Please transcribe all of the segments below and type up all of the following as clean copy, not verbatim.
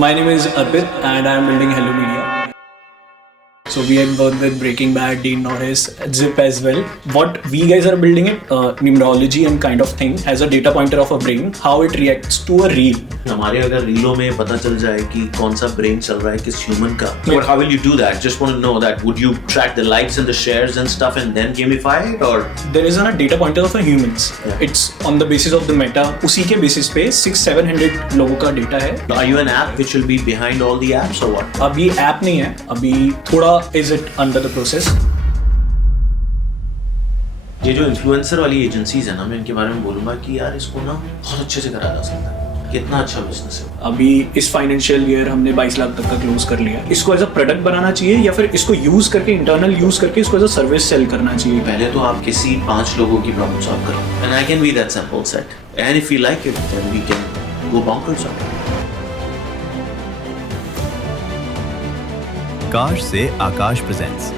My name is Arpit and I am building Hello Media. So we have worked with Breaking Bad, Dean Norris, Zip as well. What we guys are building it, numerology and kind of thing, has a data pointer of a brain, how it reacts to a reel. हमारे अगर रीलों में पता चल जाए कि कौन सा brain चल रहा है किस ह्यूमन का, but how will you do that? Just want to know that. Would you track the likes and the shares and stuff and then gamify it, or There is a data pointer of a humans. Yeah. It's on the basis of the meta. उसी के basis पे 600-700 लोगों का data है. are you an app which will be behind all the apps or what? अभी app नहीं है, अभी थोड़ा is it under the process. ये जो इन्फ्लुएंसर वाली एजेंसीज है ना, मैं इनके बारे में बोलूंगा कि यार इसको ना बहुत अच्छे से करा जा सकता है। कितना अच्छा बिजनेस है। अभी इस फाइनेंशियल ईयर हमने 22 लाख तक का क्लोज कर लिया। इसको एज अ प्रोडक्ट बनाना चाहिए या फिर इसको यूज करके इंटरनल यूज करके इसको एज अ सर्विस सेल करना चाहिए। पहले तो आप किसी 5 लोगों की प्रॉब्लम सॉल्व करो, and I can be that sample set, and if you like it then we can go bonkers on it. काश से Aakash presents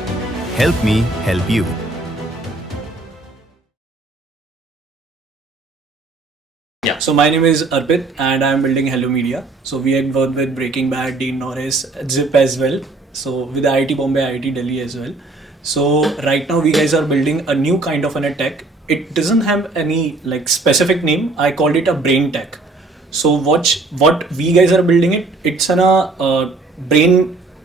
help me help you. So my name is Arpit and I am building Hello Media. So we had worked with Breaking Bad, Dean Norris, Zip as well. So with IIT Bombay, IIT Delhi as well. So right now we guys are building a new kind of an tech. It doesn't have any like specific name. I called it a brain tech. So what we guys are building it. It's an brain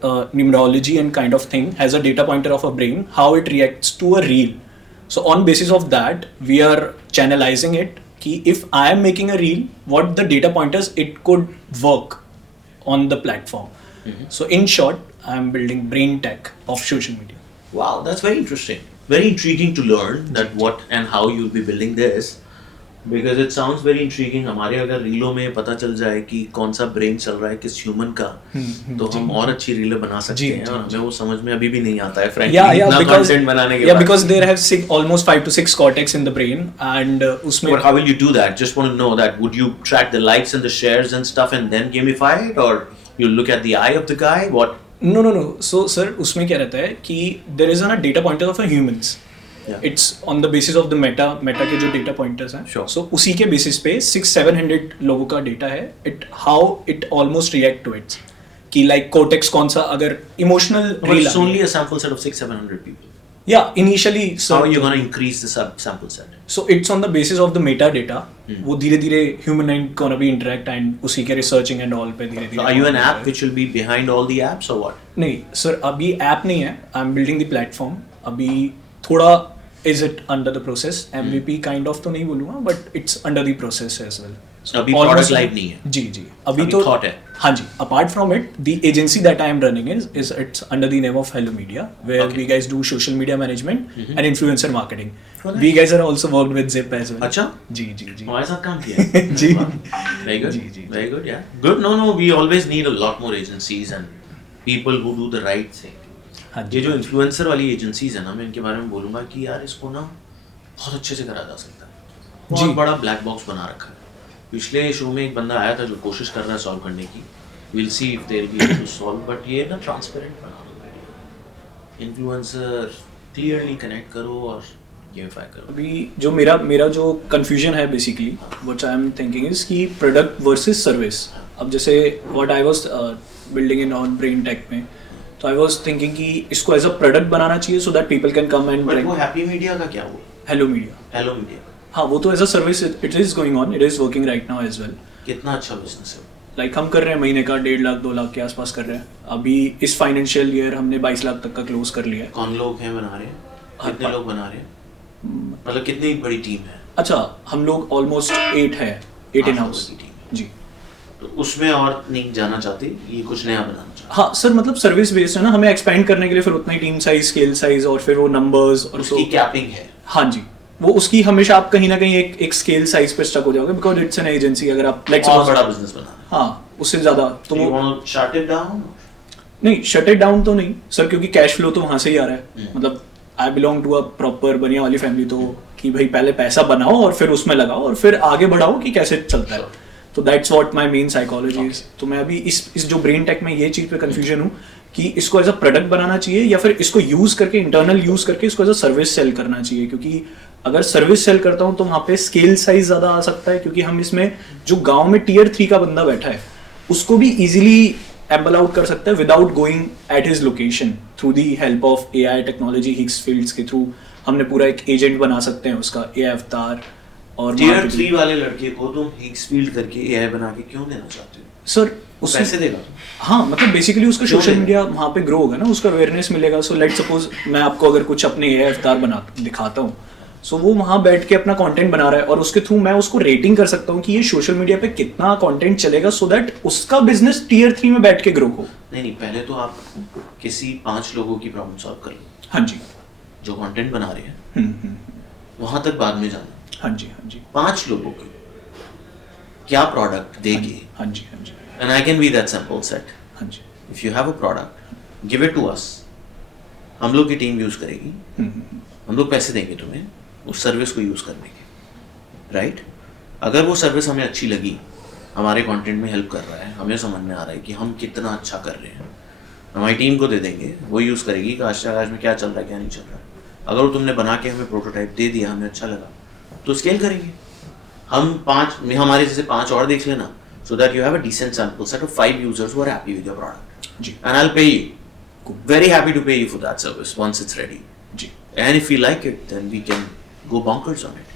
numerology and kind of thing, has a data pointer of a brain, how it reacts to a reel. So on basis of that, we are channelizing it. If I am making a reel, what the data pointers it could work on the platform. So in short, I am building brain tech of social media. Wow, that's very interesting. Very intriguing to learn that what and how you'll be building this, because it sounds very intriguing. हमारे अगर रीलों में पता चल जाए कि कौन सा brain चल रहा है किस ह्यूमन का, तो हम और अच्छी रीलें बना सकते हैं, और हमें वो समझ में अभी भी नहीं आता है frankly, इतना content बनाने के बाद. Because there have almost 5 to 6 cortex in the brain and उसमें. But how will you do that? Just want to know that. Would you track the likes and the shares and stuff and then gamify it, or you look at the eye of the guy? What? No. So sir, उसमें क्या रहता है कि there is a data pointer of a humans. Yeah. It's on the basis of the meta के जो data pointers हैं. Sure. So उसी के basis पे 600-700 लोगों का data है. How it almost react to it. कि like cortex कौन सा अगर emotional. But it's only a sample set of 600-700 people. Yeah, initially. How are you going to increase the sample set? So it's on the basis of the metadata. वो धीरे धीरे human and gonna be interact and उसी के researching and all पे धीरे धीरे. So are you an app which will be behind all the apps or what? नहीं sir, अभी app नहीं है. I'm building the platform. अभी थोड़ा is it under the process? MVP kind of तो नहीं बोलूँगा, but it's under the process as well. So अभी product live नहीं है. जी अभी तो thought है. हाँ जी. Apart from it, the agency that I am running is it's under the name of Hello Media, where we guys do social media management and influencer marketing. We guys are also worked with Zip as well. अच्छा? जी. हमारे साथ काम किया है. जी. Very good. Ji. Very good. Yeah. Good. No. We always need a lot more agencies and people who do the right thing. ये जो influencer वाली agencies है ना, मैं इनके बारे में बोलूंगा कि यार इसको ना बहुत अच्छे से करा जा सकता है। बहुत बड़ा ब्लैक बॉक्स बना रखा है। पिछले शो में एक बंदा आया था जो कोशिश कर रहा है सॉल्व करने की। We'll see if they'll be able to solve, but ये ना ट्रांसपेरेंट बना दो। इन्फ्लुएंसर क्लियरली कनेक्ट करो और गेमिफाई करो। अभी जो मेरा जो कंफ्यूजन है basically, what I am thinking is कि प्रोडक्ट वर्सेस सर्विस। अब जैसे what I was building in on brain tech में, तो आई वाज थिंकिंग कि इसको एज अ प्रोडक्ट बनाना चाहिए so that people can come and. But वो हैप्पी मीडिया का क्या हुआ? Hello media. हाँ, वो तो as a service it is going on, it is working right now as well. कितना अच्छा बिजनेस है। लाइक हम कर रहे हैं महीने का 1.5 लाख 2 लाख के आसपास कर रहे हैं। अभी इस फाइनेंशियल ईयर हमने 22 लाख तक का क्लोज कर लिया है। कौन लोग हैं बना रहे हैं? कितने लोग बना रहे हैं? मतलब कितनी बड़ी टीम है? अच्छा, हम लोग ऑलमोस्ट 8 है, 8 इन हाउस की टीम जी। तो उसमें और नहीं जाना चाहते, ये कुछ नया बनाना चाहते? हाँ सर, मतलब सर्विस बेस्ड है ना, हमें एक्सपेंड करने के लिए फिर उतना ही टीम साइज, स्केल साइज और फिर वो नंबर्स और उसकी कैपिंग है। हाँ जी, वो उसकी हमेशा आप कहीं ना कहीं एक स्केल साइज पे स्टक हो जाओगे, बिकॉज इट्स एन एजेंसी। अगर आप लाइक बहुत बड़ा बिजनेस बनाना है, हाँ उससे ज्यादा तो वो शट इट डाउन। नहीं, शट इट डाउन तो नहीं सर, क्योंकि कैश फ्लो तो वहां से ही आ रहा है। मतलब I belong to a proper Bania वाली फैमिली, तो कि भाई पहले पैसा बनाओ और फिर उसमें लगाओ और फिर आगे बढ़ाओ कि कैसे चलता है। तो that's what my main psychology is. तो मैं अभी इस जो ब्रेन टेक में ये चीज पे कंफ्यूजन हूँ कि इसको एज अ प्रोडक्ट बनाना चाहिए या फिर इसको यूज करके इंटरनल यूज करके इसको एज अ सर्विस सेल करना चाहिए। क्योंकि अगर सर्विस सेल करता हूँ तो वहाँ पे स्केल साइज ज्यादा आ सकता है, क्योंकि हम इसमें जो गांव में टियर 3 का बंदा बैठा है उसको भी easily एम्बल आउट कर सकता है without going at his location through the help of AI technology Higgs fields के थ्रू हमने पूरा एक एजेंट बना सकते हैं उसका AI अवतार और टियर 3 वाले लड़के को तुम हिग्स फील्ड करके AI बना के क्यों देना चाहते हो सर उस पैसे देगा हाँ मतलब बेसिकली उसका क्यों सोशल देगा? मीडिया वहाँ पे ग्रो होगा ना उसका अवेयरनेस मिलेगा सो लेट सपोज मैं आपको अगर कुछ अपने AI अवतार बना दिखाता हूँ सो वो वहाँ बैठ के अपना कंटेंट बना रहा है और उसके थ्रू मैं उसको रेटिंग कर सकता हूँ कि ये सोशल मीडिया पे कितना कंटेंट चलेगा सो दैट उसका बिजनेस टियर 3 में बैठ के ग्रो हो। नहीं पहले तो आप किसी 5 लोगों की प्रॉब्लम सॉल्व कर लो हाँ जी जो कंटेंट बना रहे हैं वहां तक बाद में जाना। हाँ जी 5 लोगों के क्या प्रोडक्ट देंगे हाँ जी and I can be that simple set हाँ जी if you have a product give it to us हम लोग की टीम यूज करेगी हम लोग पैसे देंगे तुम्हें उस सर्विस को यूज करने के राइट अगर वो सर्विस हमें अच्छी लगी हमारे कंटेंट में हेल्प कर रहा है हमें समझ में आ रहा है कि हम कितना अच्छा कर रहे हैं हमारी टीम को दे देंगे वो यूज करेगी कि आज में क्या चल रहा है क्या नहीं चल रहा है अगर वो तुमने बना के हमें प्रोटोटाइप दे दिया हमें अच्छा लगा तो स्केल करेंगे हम 5 हमारे जैसे 5 और देख लेना so that you have a decent sample set of 5 users who are happy with your product ji and I'll pay you very happy to pay you for that service once it's ready ji and if we like it then we can go bonkers on it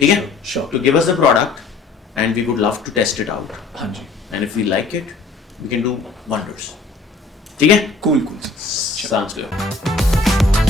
ठीक है Sure. to give us the product and we would love to test it out हाँ जी and if we like it we can do wonders ठीक है cool sounds good